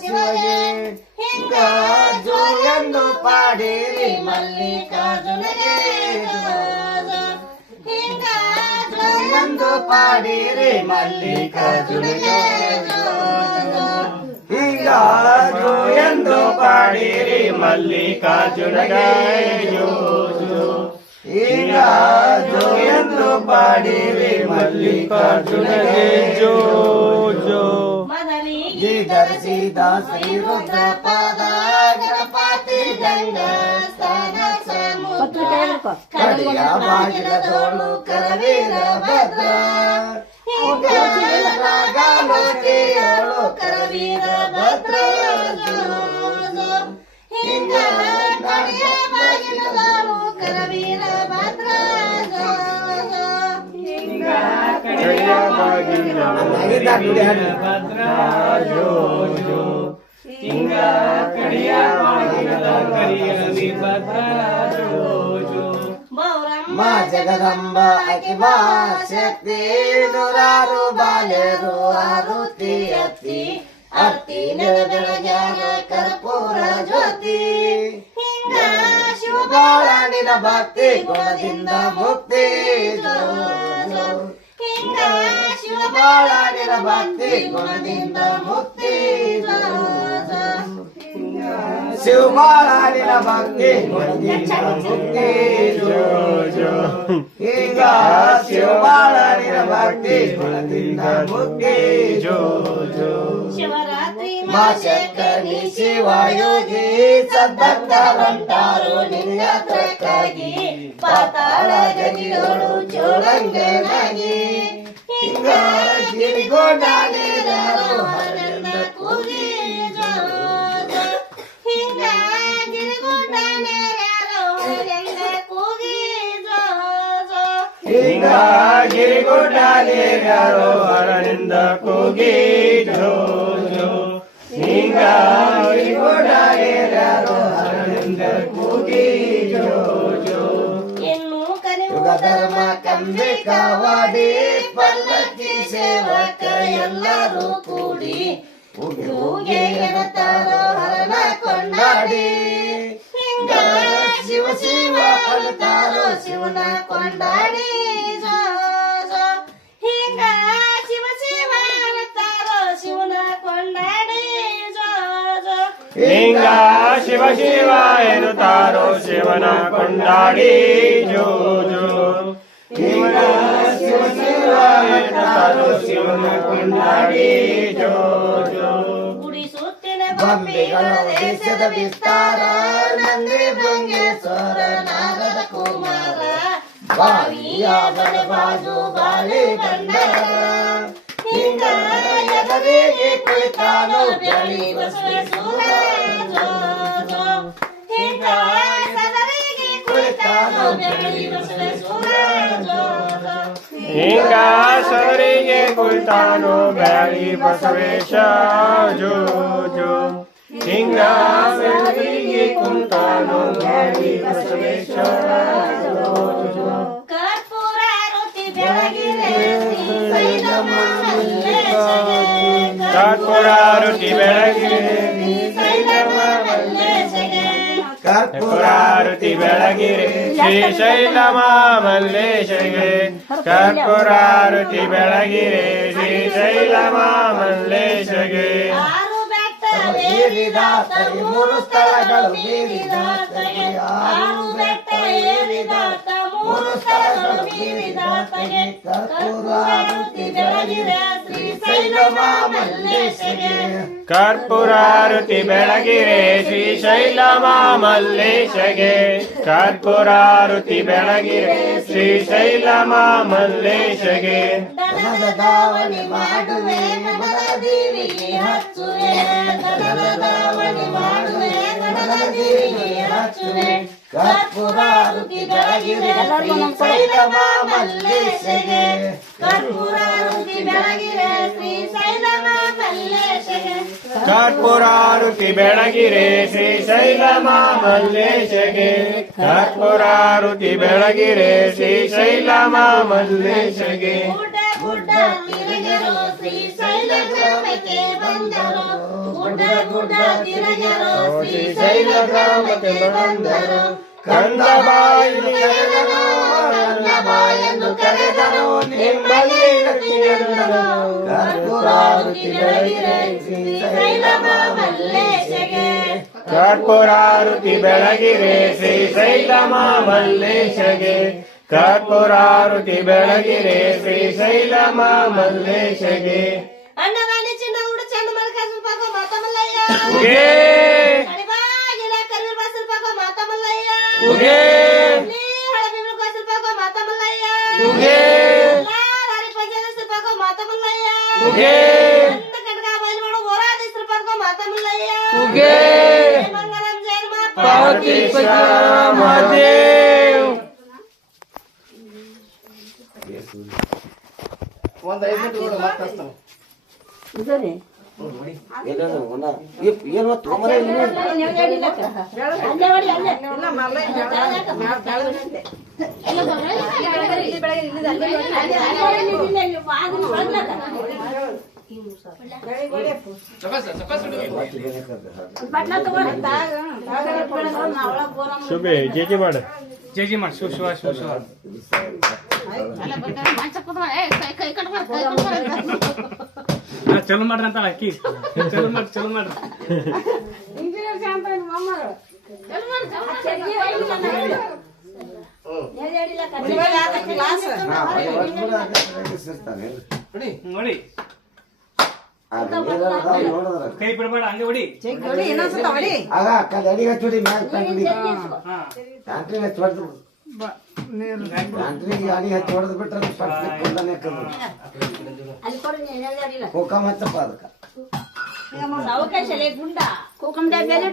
ಶಿವಗೆ ಹಿಂಗಾಜು ಎಂದು ಪಾಡಿರಿ ಮಲ್ಲಿಕಾರ್ಜುನಗೆ ಹಿಂಗಾಜು ಎಂದು ಪಾಡಿರಿ ಮಲ್ಲಿಕಾರ್ಜುನಗೆ ಹಿಂಗಾಜು ಎಂದು ಪಾಡಿರಿ ಮಲ್ಲಿಕಾರ್ಜುನಗೆ ಹಿಂಗಾಜು ಎಂದು ಪಾಡಿರಿ ಮಲ್ಲಿಕಾರ್ಜುನಗೆ ಜೋ ಜೋ ಧರಿಸಿದ ಶ್ರೀ ರುದ್ರ ಪಾದ ಗಣಪತಿ ಗಂಗ ಸ್ಥಾನ ಸಮುದ್ರ ಕಡೆಯ ಬಾಗಿಲದೋಳು ಕರವೀರ ಭದ್ರ ಹಿಂಗಾಲೋಕೆಯೋಳು ಕರವೀರ ಭದ್ರ ಹಿಂಗ ಕಡೆಯ ಬಾಗಿಲದೋಳು ಕರವೀರ ಭದ್ರ ಕಡೆಯ ಬಾಗಿಲ ಭದ್ರ ಜೋ ಜೋ ಹಿಂಗ ಕಡೆಯ ಬಾಗಿಲದ ಕರಿಯಲಿ ಭದ್ರ ಜೋ ಜೋ ಮಾ ಜಗದಂಬ ಅಖಿಮಾ ಶಕ್ತಿ ನೂರಾರು ಬಾಲೆರು ಆರುತಿ ಅತ್ತಿ ಅತ್ತಿ ಬೆಳಗ್ಯಾನ ಕರ್ಪೂರ ಜ್ಯೋತಿ ಹಿಂಗ ಶಿವಬಾಳನಿನ ಭಕ್ತಿ ಗುಣದಿಂದ ಮುಕ್ತಿ ಜೋ ಜೋ ಹಿಂಗ ಶಿವಬಾಳನಿನ ಭಕ್ತಿ ಗುಣದಿಂದ ಮುಕ್ತಿ ಜೋ ಜೋ ಶಿವಬಾಳನಿನ ಭಕ್ತಿ ಗುಣದಿಂದ ಮುಕ್ತಿ ಜೋ ಜೋ ಹಿಂಗ ಶಿವಬಾಳನಿನ ಭಕ್ತಿ ಗುಣದಿಂದ ಮುಕ್ತಿ ಜೋ ಜೋ ಶಿವರಾತ್ರಿ ಮಾಸಕ್ಕನಿ ಶಿವಯೋಗಿ ಸದ್ಭಕ್ತರಂಟಾರು ನಿನ್ಯಾತ್ರಕ್ಕಾಗಿ ಪಾತಾಳ ಗದಿಯೋಳು ಚೋಳಂಗನಾಗಿ ಹಿಂಗ ಗಿರಿಗೋಡಾಲಿರಾರು ಹರನ ಕೂಗಿ ಜೋ ಜೋ ಹಿಂಗ ಗಿರಿಗೋಡಾಲಿರಾರು ಹರನ ಕೂಗಿ ಜೋ ಜೋ ಹಿಂಗ ಗಿರಿಗೋಡಾಲಿರಾರು ಹರನಿಂದ ಕೂಗಿ ಜೋ ಜೋ ಹಿಂಗ ಗಿರಿಗೋಡಾಲಿರಾರು ಹರನಿಂದ ಕೂಗಿ ಜೋ ಜೋ ಯುಗ ಧರ್ಮ ಕಂಬಿಕವಾಡಿ ಪಲ್ಲಕ್ಕಿ ಸೇವಕ ಎಲ್ಲರೂ ಕೂಡಿ ಉಗೆ ಎನತಾರೋ ಹರನ ಕೊಂಡಾಡಿ ಹಿಂಗ ಶಿವ ಶಿವ ಅಳುತ್ತಾರೋ ಶಿವನ ಕೊಂಡಾಡಿ ಜೋ ಜೋ ಹಿಂಗ ಶಿವ ಶಿವ ಅಳುತ್ತಾರೋ ಶಿವನ ಕೊಂಡಾಡಿ ಜೋ ಜೋ ಹಿಂಗ ಶಿವ ಶಿವ ಎನ್ನುತ್ತಾರೋ ಶಿವನ ಕೊಂಡಾಡಿ ಜೋ ಜೋ ಹಿಂಗ ಶಿವ ಶಿವ ಎನ್ನುತ್ತಾರೋ ಶಿವನ ಕೊಂಡಾಡಿ ಜೋ ಜೋ ಗುಡಿ ಸುತ್ತಿನ ಗೊಂಬೆಗಳ ದೇಶದ ವಿಸ್ತಾರ ನಂದಿ ಭೃಂಗೇಶ್ವರ ನಾರದ ಕುಮಾರ ಬಾವಿಯ ಬಡಬಾಜು ಬಾಳಿ ಬಂಡಾರ ಹಿಂಗ ಎದರಿಗೆ ಕುಳಿತಾನು ಬೆಳಿ ಬಸವೇಶ್ವರ ಜೋ ಜೋ ಹಿಂಗ ಸದರಿಗೆ ಕುಳಿತಾನು ಬೆಳಿ ಬಸವೇಶ್ವರ ಜೋ ಜೋ ಹಿಂಗ ಸದರಿಗೆ ಕುಳಿತಾನು ಬೆಳಿ ಬಸವೇಶ ಜೋ ಜೋ ಹಿಂಗ ಸದರಿಗೆ ಕುಳಿತಾನು ಬೆಳಿ ಬಸವೇಶ ಜೋ ಜೋ ಕರ್ಪೂರ ರುಚಿ ಬೆಳಗಿರೆ ಕರ್ಪೂರ ರುಚಿ ಬೆಳಗಿರೆ ಕರ್ಪೂರ ರುಚಿ ಬೆಳಗಿರೆ ಶ್ರೀಶೈಲಮ ಮಲ್ಲೇಶಗೆ ಕರ್ಪೂರ ರುಚಿ ಬೆಳಗಿರೆ ಶ್ರೀಶೈಲಮ ಮಲ್ಲೇಶಗೆ ಆರು ಬೆಟ್ಟ ಏರಿದಾತ ಮೂರು ಸ್ಥಳಗಳು ಮೀರಿದಾತಗೆ ಆರು ಬೆಟ್ಟ ಏರಿದಾತ ಮೂರು ಸ್ಥಳಗಳು ಮೀರಿದಾತಗೆ ಕರ್ಪೂರ ರುಚಿ ಬೆಳಗಿರೆ ಶ್ರೀಶೈಲಮ ಮಲ್ಲೇಶಗೆ ಕರ್ಪೂರ ರುಚಿ ಬೆಳಗಿರೆ ಶ್ರೀಶೈಲಮ ಮಲ್ಲೇಶಗೆ ಕರ್ಪೂರ ರುಚಿ ಬೆಳಗಿರೆ ಶ್ರೀಶೈಲಮ ಮಲ್ಲೇಶಗೆ ದನದ ದಾವಣಿ ಮಾಡುವೆ ನಮದ ದೇವಿಗೆ ಹಚ್ಚುವೆ ದನದ ದಾವಣಿ ಮಾಡುವೆ ನಮದ ದೇವಿಗೆ ಹಚ್ಚುವೆ ಕರ್ಪೂರ ರುಚಿ ಬೆಳಗಿರೆ ಶ್ರೀಶೈಲಮ ಮಲ್ಲೇಶಗೆ ಕರ್ಪೂರ ರುಚಿ ಬೆಳಗಿರೆ ಶ್ರೀಶೈಲಮ ಮಲ್ಲೇಶಗೆ ಕರ್ಪೂರ ರುಚಿ ಬೆಳಗಿರೆ ಶ್ರೀಶೈಲಮ ಮಲ್ಲೇಶಗೆ ಕರ್ಪೂರ ರುಚಿ ಬೆಳಗಿರೆ ಶ್ರೀಶೈಲಮ ಮಲ್ಲೇಶಗೆ ಗುಡ್ಡ ಗುಡ್ಡ ತಿರುಗಿರೋ ಶ್ರೀಶೈಲ ಗ್ರಾಮಕ್ಕೆ ಬಂದರು ಗುಡ್ಡ ಗುಡ್ಡ ತಿರುಗರು ಶ್ರೀಶೈಲ ಗ್ರಾಮಕ್ಕೆ ಬಂದರು ಕಂದ ಬಾಯನ್ನು ಕರೆದರು ನನ್ನ ಬಾಯನ್ನು ಕರೆದರು ನಿಮ್ಮಲ್ಲಿ ರತಿಯಂದರು ಕರ್ಪೂರಾರುತಿ ಬೆಳಗಿರೆ ಶ್ರೀಶೈಲ ಮಲ್ಲೇಶಗೆ ಕರ್ಪೂರಾರುತಿ ಬೆಳಗಿರೆ ಶ್ರೀಶೈಲ ಮಲ್ಲೇಶಗೆ ಕರ್ಪೂರಾರುತಿ ಬೆಳಗಿರೆ ಶ್ರೀಶೈಲ ಮಲ್ಲೇಶಗೆ ಅಣ್ಣಗಾನಿ ಚಿನ್ನ ಉಡು ಚಂದ ಮಲ್ಕ ಸುಲ್ಪಾಕೋ ಮಾತಮಲ್ಲಯ್ಯ ಉಗೇ ಕಡಿಬಾಗಿಲ ಕರಿವಿಲ್ ಬಾಸುಲ್ಪಾಕೋ ಮಾತಮಲ್ಲಯ್ಯ ಉಗೇ ನೀ ಹಳಬಿಲ್ ಬಾಸುಲ್ಪಾಕೋ ಮಾತಮಲ್ಲಯ್ಯ ಉಗೇ ಲಾರಿ ಪಂಜದ ಸುಲ್ಪಾಕೋ ಮಾತಮಲ್ಲಯ್ಯ ಉಗೇ ಅಂತ ಕಡ್ಗ ಬೈಲ್ ಮಾಡು ಓರಾದಿ ಸುಲ್ಪಾಕೋ ಮಾತಮಲ್ಲಯ್ಯ ಉಗೇ ಮಂಗಲಂ ಜನ್ಮ ಪಾರ್ವತೀಶ್ವರ ಮಹಾದೇವ್ ಒಂದ್ 5 ಮಿನಿಟ್ ಕೂಡ ಮತ್ತೆ ಹಚ್ತಾನೆ. ಏನು ತೊಂದರೆ ಶುಭೆ ಜೇಜಿ ಮಾಡ ಜೇಜಿ ಮಾಡಿ ಶಿವ ಶಿವ ಶಿವ ಚಲೋ ಮಾಡ್ರಿ ಅಂತ ಅಕ್ಕಿ ಚಲೋ ಮಾಡ್ರಿ ನೋಡಿ ಕೈ ಬಿಡಬೇಡ ಹಂಗೆ ಹೊಡಿ ಆಗ ಅಡಿಗೆ ಹಚ್ಚಿ ಮ್ಯಾಗ ಅಡಿಗೆ ಹಚ್ಚಿ ಹೊಡೆದ್ ಬಿಟ್ರೆ ಕೋಕ ಮತ್ತಪ್ಪ ಅದಕ್ಕ ಅವಕಾಶಲೇ ಗುಂಡ ಕೋಕಂಡ ಬೆಲೆ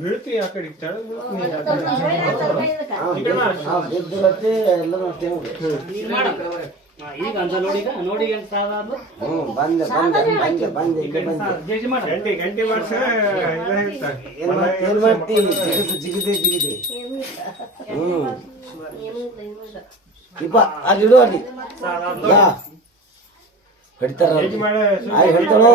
ಬೀಳ್ತಿ ಆ ಕಡೆ ಎಲ್ಲರೂ ಅಷ್ಟೇ ಈಗ ಅಂತ ನೋಡಿ ಬಂದೆ ಬಂದೆ ಬಂದೆ ಬಂದೆ ಈಗ ಬಂದೆ ಜೇಜಿ ಮಾಡ ಗಂಟೆ ವರ್ಷ ಏನ್ ಮಾಡ್ತಿ ಜಿಗಿದೆ ಜಿಗಿದೆ ಇಪ್ಪ ಅಲ್ಲಿಡು ಅಲ್ಲಿ ಯಾ ಹಿಡ್ತಾರ ಹಿಡ್ತಾಳು